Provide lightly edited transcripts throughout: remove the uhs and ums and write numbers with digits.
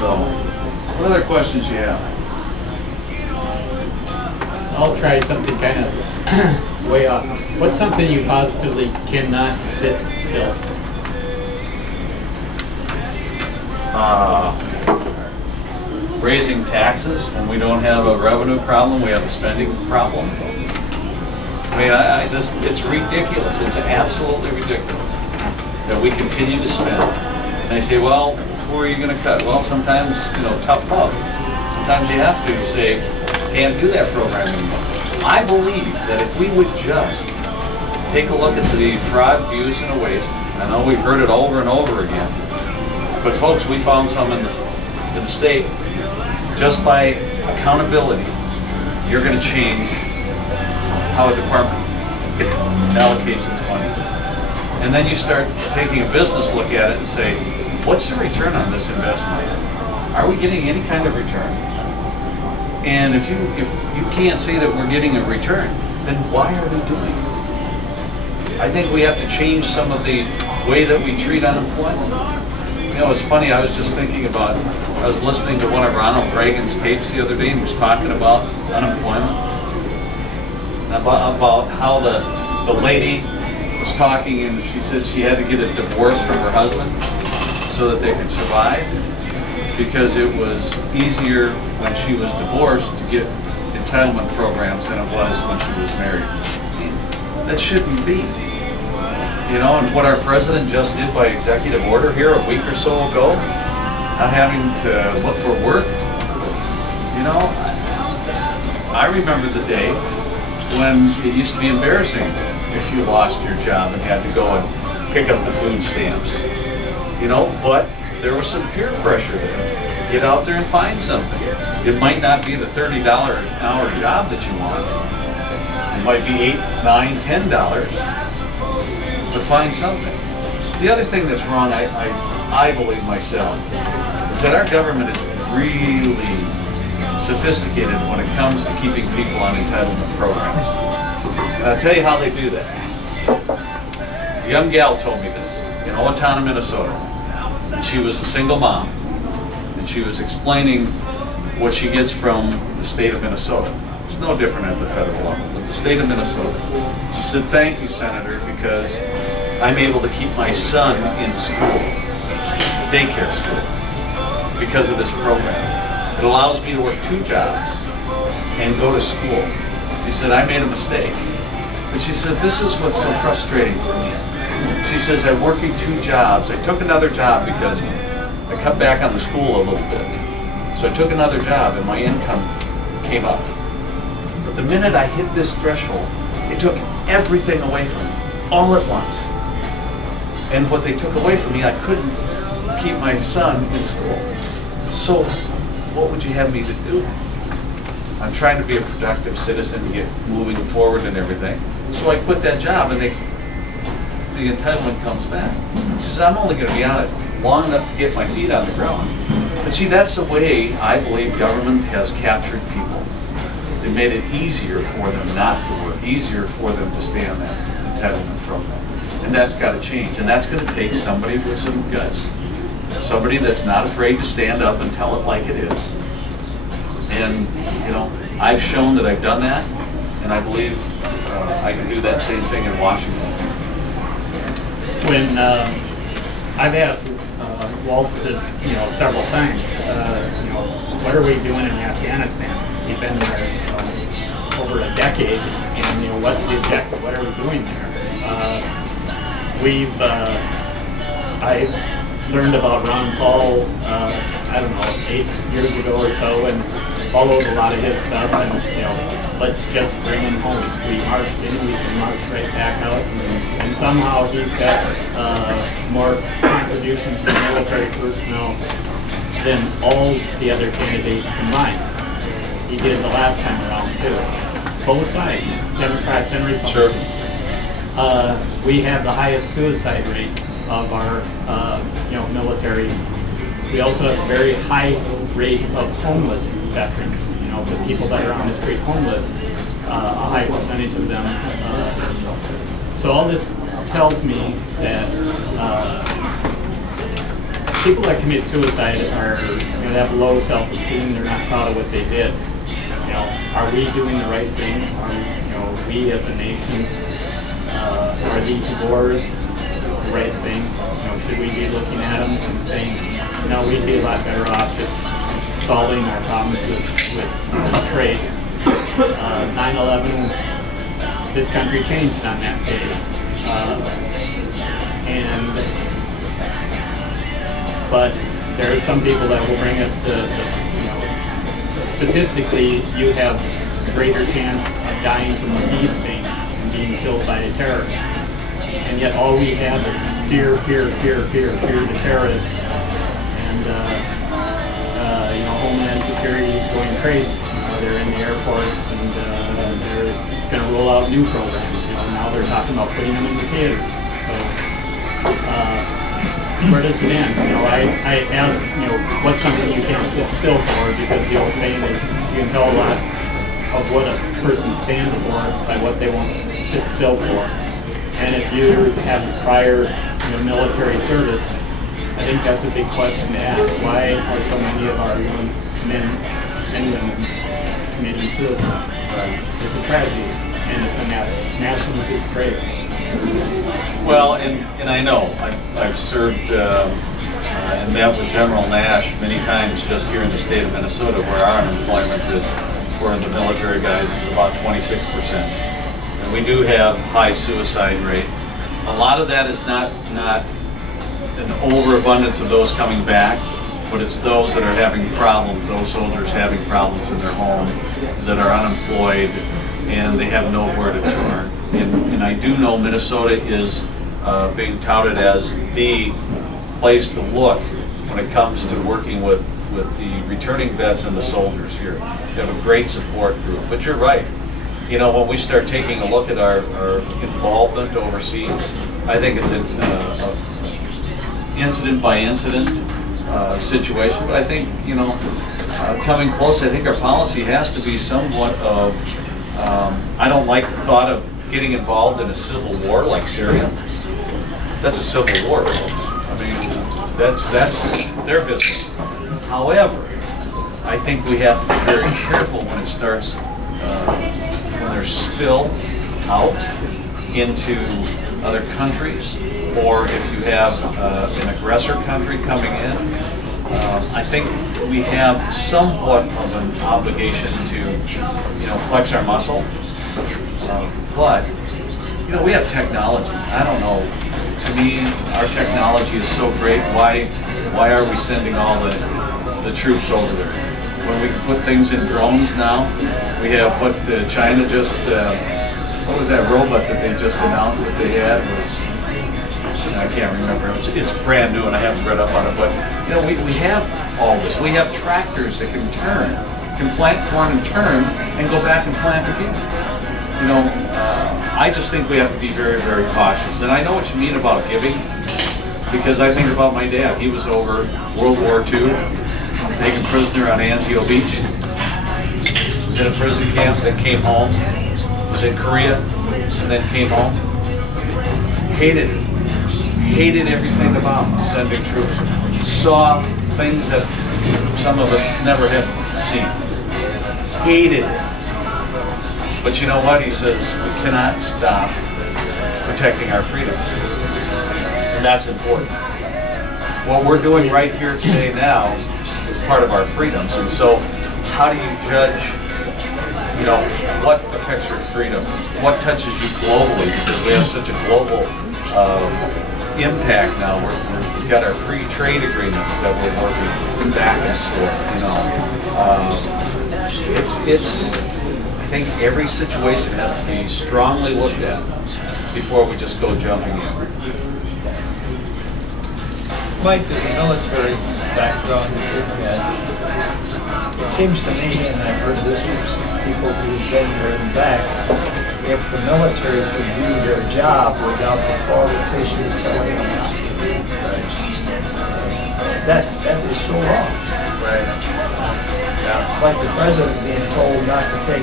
So, what other questions you have? I'll try something kind of way off. What's something you positively cannot sit still? Raising taxes when we don't have a revenue problem, we have a spending problem. I mean, I just, it's ridiculous. It's absolutely ridiculous that we continue to spend. And they say, well, who are you going to cut? Well, sometimes, you know, tough love. Sometimes you have to say, can't do that program anymore. I believe that if we would just take a look at the fraud, abuse, and waste, I know we've heard it over and over again, but folks, we found some in the state. Just by accountability, you're going to change how a department allocates its money. And then you start taking a business look at it and say, what's the return on this investment? Are we getting any kind of return? And if you can't say that we're getting a return, then why are we doing it? I think we have to change some of the way that we treat unemployment. You know, it's funny, I was just thinking about, I was listening to one of Ronald Reagan's tapes the other day, and he was talking about unemployment, about how the lady was talking, and she said she had to get a divorce from her husband so that they could survive, because it was easier when she was divorced to get entitlement programs than it was when she was married. That shouldn't be. You know, and what our president just did by executive order here a week or so ago, not having to look for work, you know, I remember the day when it used to be embarrassing if you lost your job and had to go and pick up the food stamps, you know, but there was some peer pressure there. Get out there and find something. It might not be the $30 an hour job that you want. It might be $8, $9, $10. But find something. The other thing that's wrong, I believe myself, is that our government is really sophisticated when it comes to keeping people on entitlement programs. And I'll tell you how they do that. A young gal told me this in Owatonna, Minnesota. And she was a single mom. And she was explaining what she gets from the state of Minnesota. It's no different at the federal level, but the state of Minnesota. She said, thank you, Senator, because I'm able to keep my son in school, daycare school, because of this program. It allows me to work 2 jobs and go to school. She said, I made a mistake. But she said, this is what's so frustrating for me. She says, I'm working 2 jobs. I took another job because I cut back on the school a little bit. So I took another job and my income came up. But the minute I hit this threshold, it took everything away from me, all at once. And what they took away from me, I couldn't keep my son in school. So what would you have me to do? I'm trying to be a productive citizen to get moving forward and everything. So I quit that job and the entitlement comes back. She says, I'm only going to be on it long enough to get my feet on the ground. But see, that's the way I believe government has captured people. They made it easier for them not to work, easier for them to stay on that entitlement program. And that's got to change. And that's going to take somebody with some guts. Somebody that's not afraid to stand up and tell it like it is. And, you know, I've shown that I've done that, and I believe I can do that same thing in Washington. When I've asked Walt this, you know, several times, you know, what are we doing in Afghanistan? We've been there over a decade, and, you know, what's the objective? What are we doing there? I learned about Ron Paul, I don't know, 8 years ago or so, and followed a lot of his stuff, and, you know, let's just bring him home. We marched in, we can march right back out, and somehow he's got more contributions to military personnel than all the other candidates combined. He did the last time around, too. Both sides, Democrats and Republicans. Sure. We have the highest suicide rate of our, you know, military. We also have a very high rate of homeless veterans. You know, the people that are on the street homeless, a high percentage of them. So all this tells me that people that commit suicide are, you know, have low self-esteem. They're not proud of what they did. You know, are we doing the right thing? Are you know, we as a nation, are these wars the right thing? You know, should we be looking at them and saying, no, we'd be a lot better off just solving our problems with trade. 9/11, this country changed on that day. But there are some people that will bring up the you know, statistically, you have a greater chance of dying from a bee sting and being killed by a terrorist. And yet all we have is fear, fear, fear, fear, fear the terrorists. And you know, Homeland Security is going crazy. You know, they're in the airports and they're going to roll out new programs. You know, now they're talking about putting them in the theaters. So where does it end? You know, I asked, you know, what's something you can't sit still for, because the old saying is you can tell a lot of what a person stands for by what they won't sit still for. And if you have prior, you know, military service, I think that's a big question to ask. Why are so many of our young men and women committing suicide? It's a tragedy, and it's a national disgrace. Well, and I know I've served and met with General Nash many times just here in the state of Minnesota, where our unemployment for the military guys is about 26%. And we do have high suicide rate. A lot of that is not an overabundance of those coming back, but it's those that are having problems, those soldiers having problems in their home, that are unemployed, and they have nowhere to turn. And I do know Minnesota is being touted as the place to look when it comes to working with the returning vets and the soldiers here. We have a great support group. But you're right. You know, when we start taking a look at our involvement overseas, I think it's an incident by incident situation. But I think, you know, coming close, I think our policy has to be somewhat of, I don't like the thought of getting involved in a civil war like Syria. That's a civil war, folks. I mean, that's their business. However, I think we have to be very careful when it starts, when there's spill out into other countries, or if you have an aggressor country coming in. I think we have somewhat of an obligation to, you know, flex our muscle. But, you know, we have technology. I don't know. To me, our technology is so great. Why are we sending all the troops over there? When we can put things in drones now, we have what China just, what was that robot that they just announced that they had? I can't remember. It's brand new and I haven't read up on it. But, you know, we have all this. We have tractors that can turn, can plant corn and turn and go back and plant again. You know, I just think we have to be very, very cautious. And I know what you mean about giving, because I think about my dad. He was over World War II, taken prisoner on Anzio Beach. Was in a prison camp, then came home. Was in Korea, and then came home. Hated it. Hated everything about sending troops. Saw things that some of us never have seen. Hated it. But you know what? He says, we cannot stop protecting our freedoms. And that's important. What we're doing right here today now is part of our freedoms. And so how do you judge, you know, what affects your freedom? What touches you globally? Because we have such a global impact now. We've got our free trade agreements that we're working back and forth, you know. I think every situation has to be strongly looked at before we just go jumping in. Mike, there's a military background that you've had. It seems to me, and I've heard this from some people who've been there and back, if the military could do their job without the politicians telling them not to, that is so wrong. Right. Yeah. Like the president being told not to take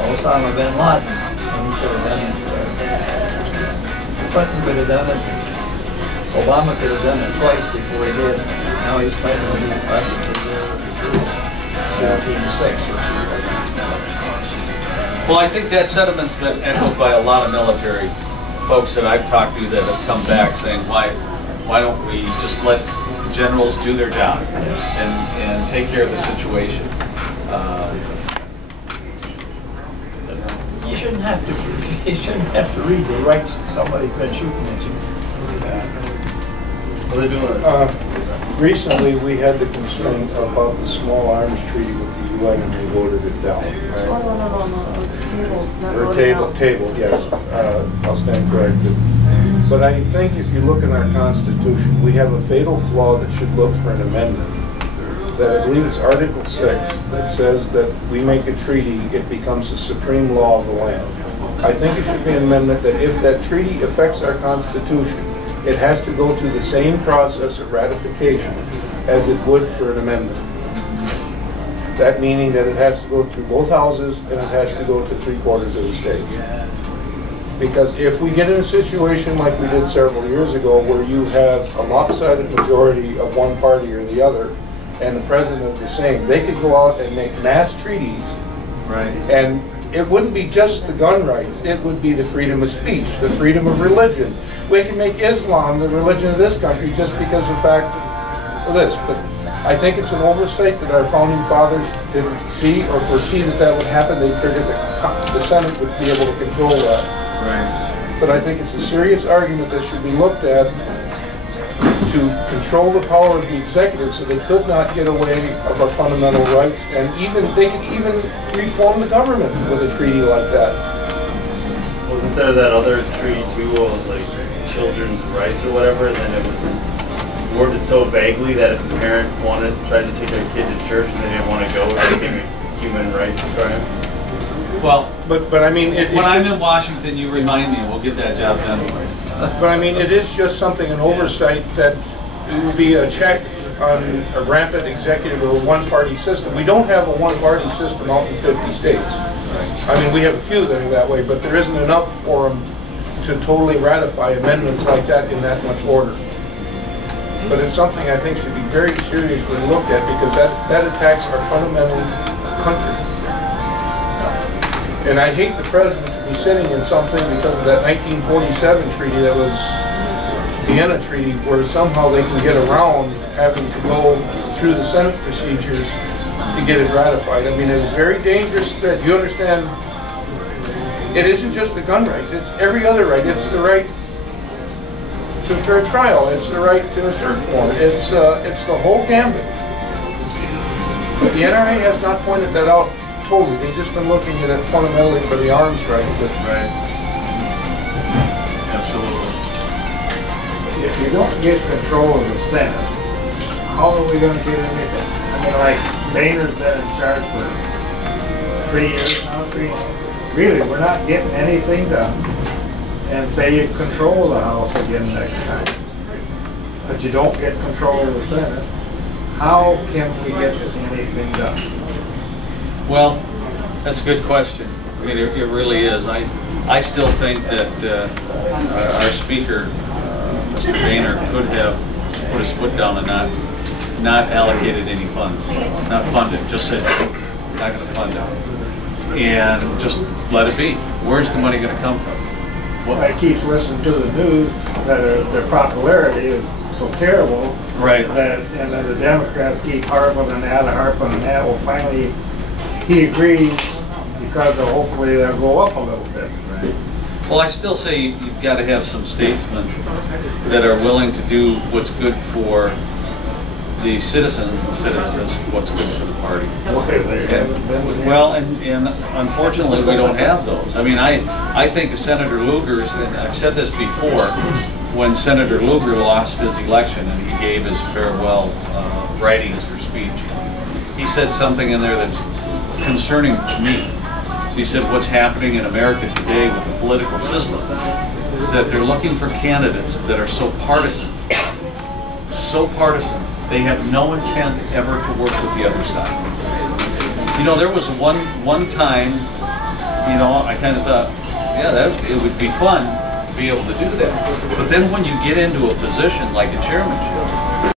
Osama bin Laden, and he could have done it. Clinton could have done it. Obama could have done it twice before he did. Now he's trying to do it practically there with the troops. 17-6. Well, I think that sentiment's been echoed by a lot of military folks that I've talked to that have come back saying, why don't we just let generals do their job and take care of the situation? You shouldn't have to. You shouldn't have to read the rights somebody's been shooting at you. Well, they're doing Recently, we had the concern about the small arms treaty with the UN, and they voted it down. Right? Oh, no, it's tabled, it's not Or voted out. table, yes. I'll stand corrected. But I think if you look in our Constitution, we have a fatal flaw that should look for an amendment. That I believe it's Article 6 that says that we make a treaty, it becomes the supreme law of the land. I think it should be an amendment that if that treaty affects our Constitution, it has to go through the same process of ratification as it would for an amendment. That meaning that it has to go through both houses and it has to go to 3/4 of the states. Because if we get in a situation like we did several years ago where you have a lopsided majority of one party or the other and the president the same, they could go out and make mass treaties. Right. And it wouldn't be just the gun rights, it would be the freedom of speech, the freedom of religion. We can make Islam the religion of this country just because of the fact of this. But I think it's an oversight that our founding fathers didn't see or foresee that would happen. They figured that the Senate would be able to control that. Right. But I think it's a serious argument that should be looked at to control the power of the executive so they could not get away of our fundamental rights, and they could even reform the government with a treaty like that. Wasn't there that other treaty too, what was like children's rights or whatever, and then it was worded so vaguely that if a parent tried to take their kid to church and they didn't want to go, it became a human rights crime? Well, but I mean, when I'm in Washington, you remind me, and we'll get that job done for you. But I mean, it is just something, an oversight, that it would be a check on a rampant executive or a one-party system. We don't have a one-party system out in 50 states. I mean, we have a few that are that way, but there isn't enough for them to totally ratify amendments like that in that much order. But it's something I think should be very seriously looked at because that attacks our fundamental country. And I hate the president to be sitting in something because of that 1947 treaty that was Vienna Treaty, where somehow they can get around having to go through the Senate procedures to get it ratified. I mean, it's very dangerous that you understand. It isn't just the gun rights; it's every other right. It's the right to a fair trial. It's the right to a search warrant. It's the whole gambit. But the NRA has not pointed that out totally. They've just been looking at it fundamentally for the arms right. But Right. Absolutely. If you don't get control of the Senate, how are we going to get anything? I mean, like, Boehner's been in charge for 3 years now, really, we're not getting anything done. And say you control the House again next time, but you don't get control of the Senate, how can we get anything done? Well, that's a good question. I mean, it really is. I still think that our speaker, Mr. Boehner, could have put his foot down and not allocated any funds, not funded. Just said, not going to fund it, and just let it be. Where's the money going to come from? Well, I keep listening to the news that their popularity is so terrible. Right. And then the Democrats keep harping on that. Well, finally, he agrees because hopefully they'll go up a little bit. Right. Well, I still say you've got to have some statesmen that are willing to do what's good for the citizens instead of just what's good for the party. Well, and unfortunately, we don't have those. I mean, I think of Senator Lugar's, and I've said this before, when Senator Lugar lost his election and he gave his farewell writings or speech, he said something in there that's concerning to me. So he said what's happening in America today with the political system is that they're looking for candidates that are so partisan, they have no intent ever to work with the other side. You know, there was one time, you know, I kind of thought, yeah, it would be fun be able to do that. But then when you get into a position like a chairmanship,